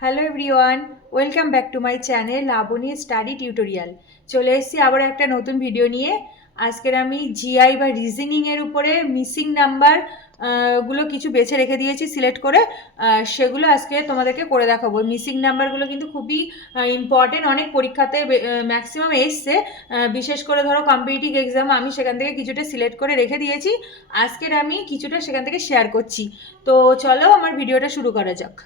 Hello everyone, welcome back to my channel Labani study tutorial. চলে এসেছি আবার একটা নতুন ভিডিও নিয়ে। আজকের আমি জিআই বা রিজনিংয়ের উপরে মিসিং নাম্বার গুলো কিছু বেছে রেখে দিয়েছি সিলেক্ট করে। সেগুলো আজকে তোমাদেরকে করে দেখাবো। মিসিং নাম্বারগুলো কিন্তু খুবই ইম্পর্টেন্ট, অনেক পরীক্ষাতে ম্যাক্সিমাম এসছে। বিশেষ করে ধরো কম্পিটিটিভ এক্সাম, আমি সেখান থেকে কিছুটা সিলেক্ট করে রেখে দিয়েছি। আজকের আমি কিছুটা সেখান থেকে শেয়ার করছি। তো চলো আমার ভিডিওটা শুরু করা যাক।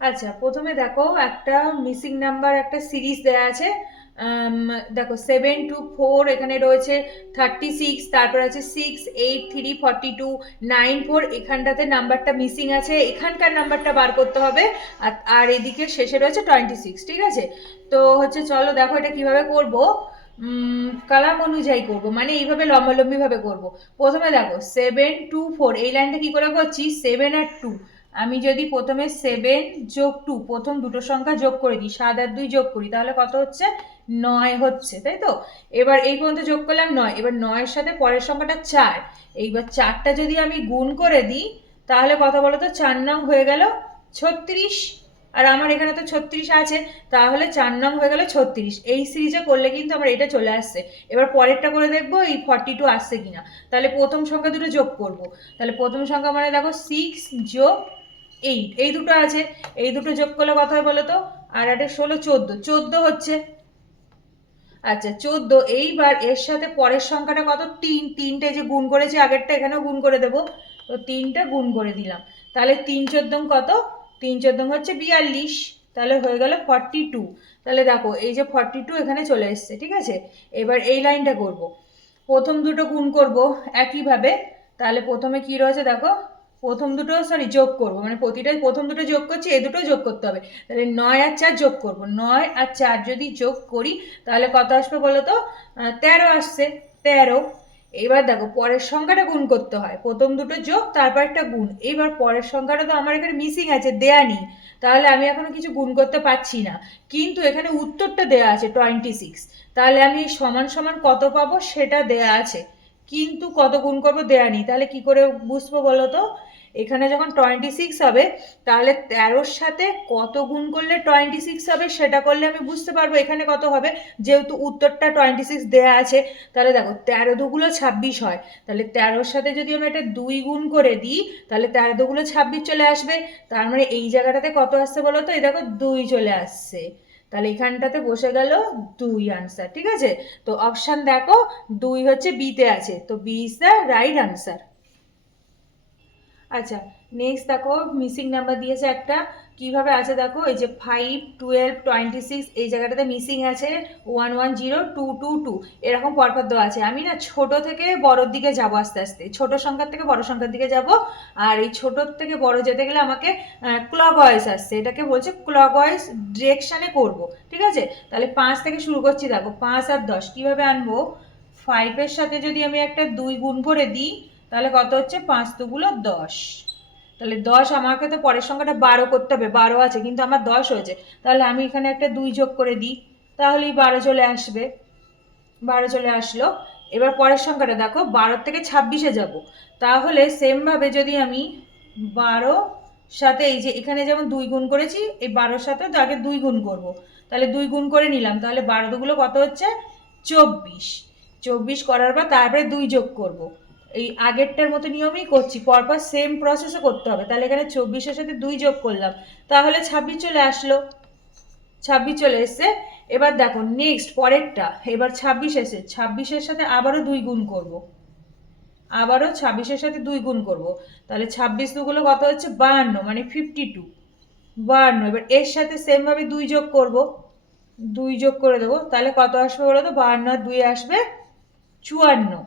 আচ্ছা, প্রথমে দেখো একটা মিসিং নাম্বার একটা সিরিজ দেওয়া আছে। দেখো 7 2 4, এখানে রয়েছে 36, তারপর আছে 6 8 3 42 9 4। এখানটাতে নাম্বারটা মিসিং আছে, এখানকার নাম্বারটা বার করতে হবে। আর এদিকে শেষে রয়েছে 26। ঠিক আছে, তো হচ্ছে চলো দেখো এটা কিভাবে করব। কালাম অনুযায়ী করব, মানে এইভাবে লম্বালম্বি ভাবে করব। প্রথমে দেখো 7 2 4, এই লাইনটা কি করে করছি, 7 আর 2। আমি যদি প্রথমে 7 + 2, প্রথম দুটো সংখ্যা যোগ করে দিই, 7 আর 2 যোগ করি, তাহলে কত হচ্ছে, 9 হচ্ছে, তাই তো। এবার এই পর্যন্ত যোগ করলাম 9, এবার 9-এর সাথে পরের সংখ্যাটা 4। এইবার 4টা যদি আমি গুণ করে দিই, তাহলে কত বলো তো, 4 নং হয়ে গেল 36। আর আমার এখানে তো 36 আছে, তাহলে 4 নং হয়ে গেল 36। এই সিরিজে করলে কিন্তু আমার এটা চলে আসছে। এবার পরেরটা করে দেখবো এই 42 আসছে কিনা। তাহলে প্রথম সংখ্যা দুটো যোগ করব। তাহলে প্রথম সংখ্যা মানে দেখো 6 + 8, এই দুটো আছে। এই দুটো যোগ করলে কত হয় বলো তো, আর 8 16 14, 14 হচ্ছে। আচ্ছা 14, এইবার এর সাথে পরের সংখ্যাটা কত, 3। 3টে যে গুণ করেছি আগেরটা, এখানেও গুণ করে দেবো। তো 3টা গুণ করে দিলাম, তাহলে 3 × 14 কত, 3 × 14 হচ্ছে 42। তাহলে হয়ে গেল 42। তাহলে দেখো এই যে 42 এখানে চলে এসছে। ঠিক আছে, এবার এই লাইনটা করব। প্রথম দুটো গুণ করব একইভাবে। তাহলে প্রথমে কি রয়েছে দেখো, প্রথম দুটো যোগ করব, মানে প্রথম দুটো যোগ করছি, এই দুটো যোগ করতে হবে। তাহলে 9 আর 4 যোগ করব। 9 আর 4 যদি যোগ করি, তাহলে কত আসবে বলো তো, 13 আসছে। 13। এবার দেখো পরের সংখ্যাটা গুণ করতে হয়, প্রথম দুটো যোগ তারপর একটা গুণ। এবার পরের সংখ্যাটা তো আমার এখানে মিসিং আছে, দেয়া নেই, তাহলে আমি এখনো কিছু গুণ করতে পারছি না। কিন্তু এখানে উত্তরটা দেয়া আছে 26। তাহলে আমি সমান সমান কত পাবো সেটা দেয়া আছে, কিন্তু কত গুণ করবো দেয়া নেই। তাহলে কি করে বুঝবো বলো তো, এখানে যখন 26 হবে, তাহলে 13-র সাথে কত গুণ করলে 26 হবে সেটা করলে আমি বুঝতে পারবো এখানে কত হবে, যেহেতু উত্তরটা 26 দেয়া আছে। তাহলে দেখো 13 × 2 = 26 হয়। তাহলে 13-র সাথে যদি আমি একটা 2 গুণ করে দিই, তাহলে 13 × 2 = 26 চলে আসবে। তার মানে এই জায়গাটাতে কত আসছে বলো তো, এই দেখো 2 চলে আসছে। তাহলে এখানটাতে বসে গেল 2 আনসার। ঠিক আছে, তো অপশান দেখো 2 হচ্ছে বিতে আছে, তো B is the right answer. আচ্ছা, নেক্সট দেখো মিসিং নাম্বার দিয়েছে একটা, কিভাবে আছে দেখো, এই যে 5 12 26, এই জায়গাটাতে মিসিং আছে 1 1 0 2 2 2, এরকম পরপর দেওয়া আছে। আমি না ছোট থেকে বড়র দিকে যাব, আস্তে আস্তে ছোট সংখ্যার থেকে বড় সংখ্যার দিকে যাব। আর এই ছোটোর থেকে বড় যেতে গেলে আমাকে ক্লকওয়াইজ আসছে, এটাকে বলছে ক্লকওয়াইজ ডিরেকশানে করব। ঠিক আছে, তাহলে 5 থেকে শুরু করছি। দেখো 5 আর 10 কীভাবে আনবো, 5-এর সাথে যদি আমি একটা 2 গুণ করে দিই, তাহলে কত হচ্ছে, 5 2 = 10। তাহলে 10, আমাকে তো পরের সংখ্যাটা 12 করতে হবে, 12 আছে কিন্তু আমার 10 হয়েছে। তাহলে আমি এখানে একটা 2 যোগ করে দিই, তাহলেই 12 চলে আসবে। 12 চলে আসলো। এবার পরের সংখ্যাটা দেখো, 12 থেকে 26-এ যাব। তাহলে সেমভাবে যদি আমি 12 সাথে এই যে এখানে যেমন 2 গুণ করেছি, এই 12-র সাথে তো আগে 2 গুণ করব। তাহলে 2 গুণ করে নিলাম, তাহলে 12 2 কত হচ্ছে, 24। 24 করার পর তারপরে 2 যোগ করব। এই আগেরটার মতো নিয়মেই করছি, পরপর সেম প্রসেসও করতে হবে। তাহলে এখানে 24-এর সাথে 2 যোগ করলাম, তাহলে 26 চলে আসলো। 26 চলে এসছে। এবার দেখো নেক্সট পরেরটা, এবার 26 এসে 26-এর সাথে আবারও 2 গুণ করব। আবারও 26-এর সাথে 2 গুণ করব। তাহলে 26 2 কত হচ্ছে, 52, মানে 52। 52, এবার এর সাথে সেমভাবে 2 যোগ করব। 2 যোগ করে দেবো, তাহলে কত আসবে বলো তো, 52 আর 2 আসবে 54।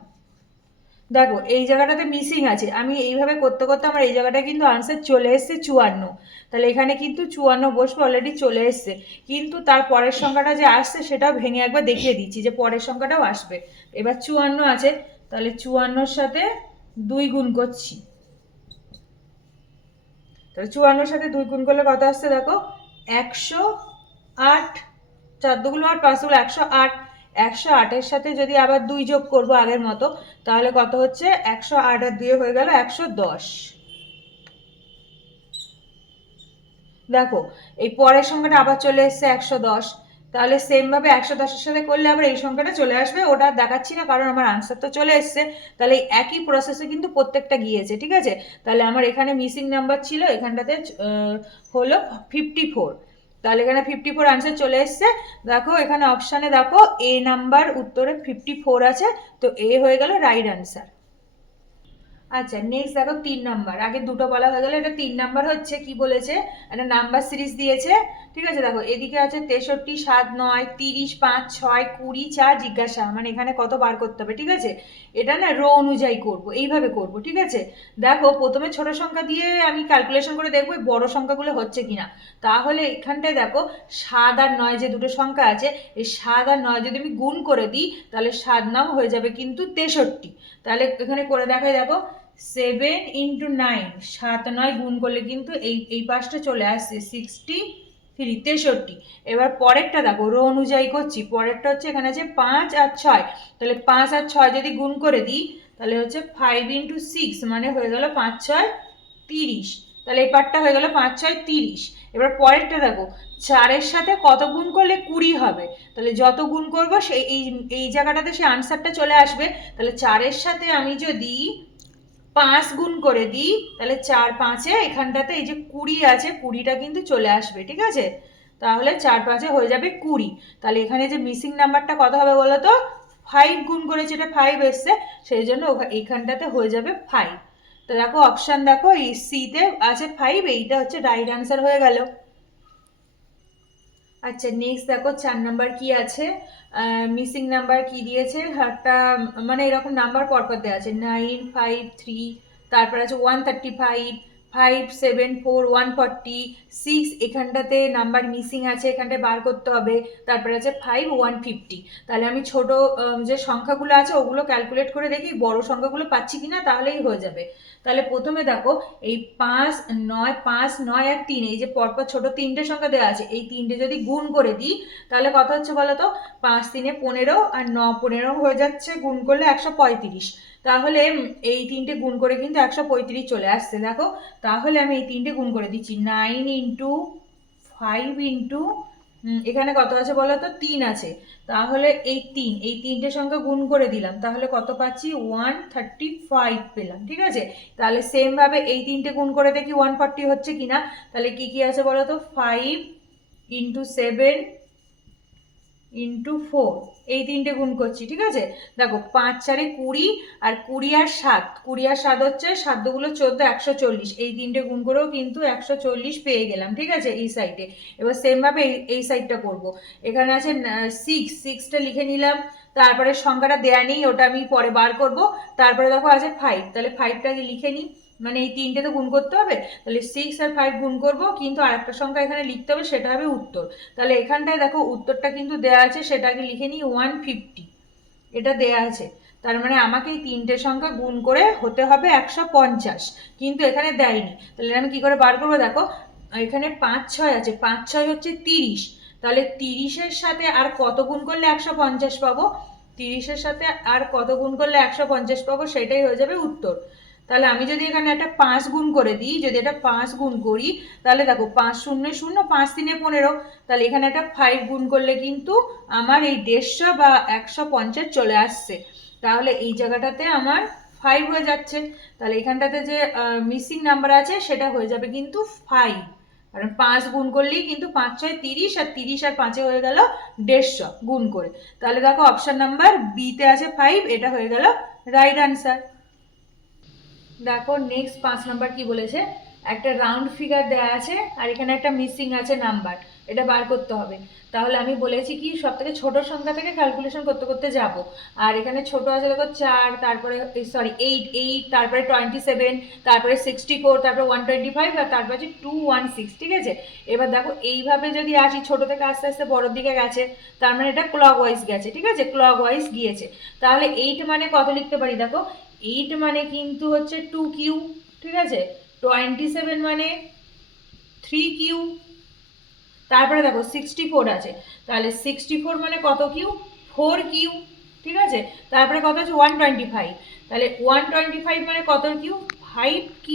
দেখো এই জায়গাটাতে মিসিং আছে, আমি এইভাবে করতে করতে আমার এই জায়গাটা কিন্তু আনসার চলে এসছে 54। তাহলে এখানে কিন্তু 54 বসবে, অলরেডি চলে এসছে। কিন্তু তার পরের সংখ্যাটা যে আসছে সেটাও ভেঙে একবার দেখিয়ে দিচ্ছি যে পরের সংখ্যাটাও আসবে। এবার 54 আছে, তাহলে 54-র সাথে 2 গুণ করছি। তাহলে 54-র সাথে 2 গুণ করলে কত আসছে দেখো, 108। 4 2 = 8, 5 2 = 108। 108-এর সাথে যদি আবার 2 যোগ করব আগের মতো, তাহলে কত হচ্ছে, 108 আর 2 হয়ে গেল 110। দেখো এই পরের সংখ্যাটা আবার চলে এসছে 110, তাহলে সেমভাবে 110-এর সাথে করলে আবার এই সংখ্যাটা চলে আসবে, ওটা দেখাচ্ছি না কারণ আমার আনসার তো চলে এসছে। তাহলে এই একই প্রসেসে কিন্তু প্রত্যেকটা গিয়েছে, ঠিক আছে। তাহলে আমার এখানে মিসিং নাম্বার ছিল এখানটাতে হলো 54, তাহলে এখানে 54 আনসার চলে এসছে। দেখো এখানে অপশানে দেখো এ নাম্বার উত্তরে 54 আছে, তো এ হয়ে গেল রাইট আনসার। আচ্ছা নেক্সট দেখো 3 নাম্বার, আগে দুটো বলা হয়ে গেল, এটা 3 নাম্বার হচ্ছে কি বলেছে, একটা নাম্বার সিরিজ দিয়েছে, ঠিক আছে। দেখো এদিকে আছে 63, 7, 9, 30, 5, 6, 20, 4 জিজ্ঞাসা, মানে এখানে কত বার করতে হবে, ঠিক আছে। এটা না রো অনুযায়ী করব, এইভাবে করব, ঠিক আছে। দেখো প্রথমে ছোট সংখ্যা দিয়ে আমি ক্যালকুলেশন করে দেখবো বড় সংখ্যাগুলো হচ্ছে কিনা। তাহলে এখানটায় দেখো 7 আর 9 যে দুটো সংখ্যা আছে, এই 7 আর 9 যদি আমি গুণ করে দিই তাহলে 7 9 হয়ে যাবে কিন্তু 63। তাহলে এখানে করে দেখাই, দেখো 7 × 9, 7 9 গুণ করলে কিন্তু এই পাশটা চলে আসছে 63, 63। এবার পরেরটা দেখো রো অনুযায়ী করছি, পরেরটা হচ্ছে এখানে আছে 5 আর 6, তাহলে 5 আর 6 যদি গুণ করে দিই তাহলে হচ্ছে 5 × 6, মানে হয়ে গেল 5 6 30, তাহলে এই পার্টটা হয়ে গেল 5 6 30। এবার পরেরটা দেখো 4-এর সাথে কত গুণ করলে 20 হবে, তাহলে যত গুণ করবো সেই এই জায়গাটাতে সে আনসারটা চলে আসবে। তাহলে 4-এর সাথে আমি যদি 5 গুণ করে দিই তাহলে 4 5-এ এখানটাতে এই যে 20 আছে, 20টা কিন্তু চলে আসবে, ঠিক আছে। তাহলে 4 5-এ হয়ে যাবে 20। তাহলে এখানে যে মিসিং নাম্বারটা কত হবে বলো তো, 5 গুণ করেছে, এটা 5 এসছে, সেই জন্য এইখানটাতে হয়ে যাবে 5। তো দেখো অপশান দেখো এই সিতে আছে 5, এইটা হচ্ছে রাইট আনসার হয়ে গেল। আচ্ছা নেক্সট দেখো 4 নাম্বার কি আছে, মিসিং নাম্বার কি দিয়েছে একটা, মানে এরকম নাম্বার পরপর দেওয়া আছে 9 5 3, তারপর আছে 135, 5 7 4, 140, 6, এখানটাতে নাম্বার মিসিং আছে, এখানটায় বার করতে হবে। তারপরে আছে 5 150। তাহলে আমি ছোট যে সংখ্যাগুলো আছে ওগুলো ক্যালকুলেট করে দেখি বড় সংখ্যাগুলো পাচ্ছি কিনা, তাহলেই হয়ে যাবে। তাহলে প্রথমে দেখো এই 5 9, 5 9 আর 3, এই যে পরপর ছোট 3টে সংখ্যা দেওয়া আছে, এই 3টে যদি গুণ করে দিই তাহলে কত হচ্ছে বলো তো, 5 3 15 আর 9 15 হয়ে যাচ্ছে, গুণ করলে 135। তাহলে এই 3টে গুণ করে কিন্তু 135 চলে আসছে, দেখো। তাহলে আমি এই 3টে গুণ করে দিচ্ছি, 9 × 5 × এখানে কত আছে বলো তো, 3 আছে। তাহলে এই 3টে সংখ্যা গুণ করে দিলাম, তাহলে কত পাচ্ছি 135 পেলাম, ঠিক আছে। তাহলে সেম ভাবে এই 3টে গুণ করে দেখি 140 হচ্ছে কিনা। তাহলে কি কি আছে বলো তো, 5 × 7 × 4, এই 3টে গুণ করছি, ঠিক আছে। দেখো 5 4 20, আর 20 আর 7, 20 আর 7 হচ্ছে 7 দুগুলো 14, 140, এই 3টে গুণ করেও কিন্তু 140 পেয়ে গেলাম, ঠিক আছে এই সাইডে। এবার সেমভাবে এই সাইডটা করব। এখানে আছে 6, 6টা লিখে নিলাম, তারপরে সংখ্যাটা দেয়া নেই, ওটা আমি পরে বার করব। তারপরে দেখো আছে 5, তাহলে 5টা লিখে নিই, মানে এই 3টে তো গুণ করতে হবে, তাহলে 6 আর 5 গুণ করব, কিন্তু আরেকটা সংখ্যা এখানে লিখতে হবে, সেটা হবে উত্তর। তাহলে এখানটায় দেখো উত্তরটা কিন্তু দেয়া আছে, সেটা আগে লিখে নিই 150, এটা দেয়া আছে। তার মানে আমাকে এই 3টে সংখ্যা গুণ করে হতে হবে 150, কিন্তু এখানে দেয়নি। তাহলে আমি কি করে বার করবো, দেখো এখানে 5 6 আছে, 5 6 হচ্ছে 30, তাহলে 30-এর সাথে আর কত গুণ করলে 150 পাবো, 30-এর সাথে আর কত গুণ করলে 150 পাবো, সেটাই হয়ে যাবে উত্তর। তাহলে আমি যদি এখানে একটা 5 গুণ করে দিই, যদি এটা 5 গুণ করি তাহলে দেখো 5 0 0, 5 3 15, তাহলে এখানে একটা 5 গুণ করলে কিন্তু আমার এই 150 বা 150 চলে আসছে। তাহলে এই জায়গাটাতে আমার 5 হয়ে যাচ্ছে। তাহলে এখানটাতে যে মিসিং নাম্বার আছে সেটা হয়ে যাবে কিন্তু 5, কারণ 5 গুণ করলেই কিন্তু 5 6 30, আর 30 আর 5-এ হয়ে গেল 150 গুণ করে। তাহলে দেখো অপশন নাম্বার বিতে আছে 5, এটা হয়ে গেল রাইট আনসার। দেখো নেক্সট 5 নাম্বার কি বলেছে, একটা রাউন্ড ফিগার দেওয়া আছে আর এখানে একটা মিসিং আছে নাম্বার, এটা বার করতে হবে। তাহলে আমি বলেছি কি সব থেকে ছোট সংখ্যা থেকে ক্যালকুলেশন করতে করতে যাব। আর এখানে ছোট আছে দেখো 4, তারপরে সরি 8, তারপরে 27, তারপরে 64, তারপরে 125, আর তারপরে আছে 216, ঠিক আছে। এবার দেখো এইভাবে যদি আসি, ছোট থেকে আস্তে আস্তে বড়োর দিকে গেছে, তার মানে এটা ক্লক ওয়াইজ গেছে, ঠিক আছে, ক্লক ওয়াইজ গিয়েছে। তাহলে 8 মানে কত লিখতে পারি, দেখো 8 মানে কিন্তু হচ্ছে 2q, ঠিক আছে। 27 মানে 3q, তারপরে দেখো 64 আছে, তাহলে 64 মানে কত কিউ, 4q, ঠিক আছে। তারপরে কত আছে 125, তাহলে 125 মানে কত কিউ, 5q,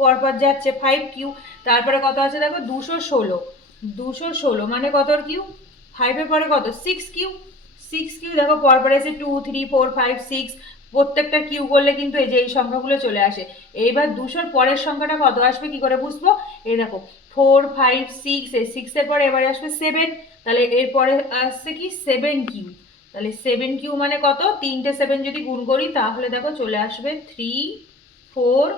পরপর যাচ্ছে 5Q। তারপরে কত আছে দেখো 216 মানে কতর কিউ, 5-এর পরে কত 6Q দেখো পরপর এসে 2 3 4 5 6, প্রত্যেকটা কিউ করলে কিন্তু এই যে এই সংখ্যাগুলো চলে আসে। এইবার 200-র পরের সংখ্যাটা কত আসবে কি করে বুঝবো, এই দেখো 4 5 6, এই 6-এর পরে এবারে আসবে 7, তাহলে এরপরে আসছে কি 7Q। তাহলে 7Q মানে কত, 3টে 7 যদি গুণ করি তাহলে দেখো চলে আসবে 3 4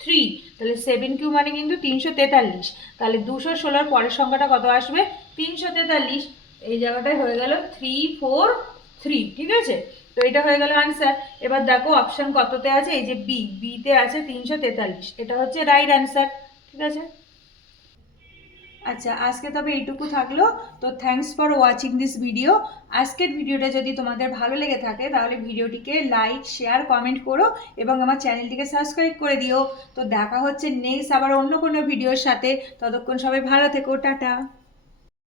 3, তাহলে 7Q মানে কিন্তু 343। তাহলে 216-র পরের সংখ্যাটা কত আসবে 343, এই জায়গাটায় হয়ে গেল 3 4 3, ঠিক আছে। তো এটা হয়ে গেল আনসার। এবার দেখো অপশন কততে আছে, এই যে বিতে আছে 343, এটা হচ্ছে রাইট আনসার, ঠিক আছে। আচ্ছা আজকে তবে এইটুকু থাকলো। তো thanks for watching this video. আজকের ভিডিওটা যদি তোমাদের ভালো লেগে থাকে তাহলে ভিডিওটিকে লাইক শেয়ার কমেন্ট করো এবং আমার চ্যানেলটিকে সাবস্ক্রাইব করে দিও। তো দেখা হচ্ছে নেক্সট আবার অন্য কোনো ভিডিওর সাথে, ততক্ষণ সবাই ভালো থেকো, টাটা।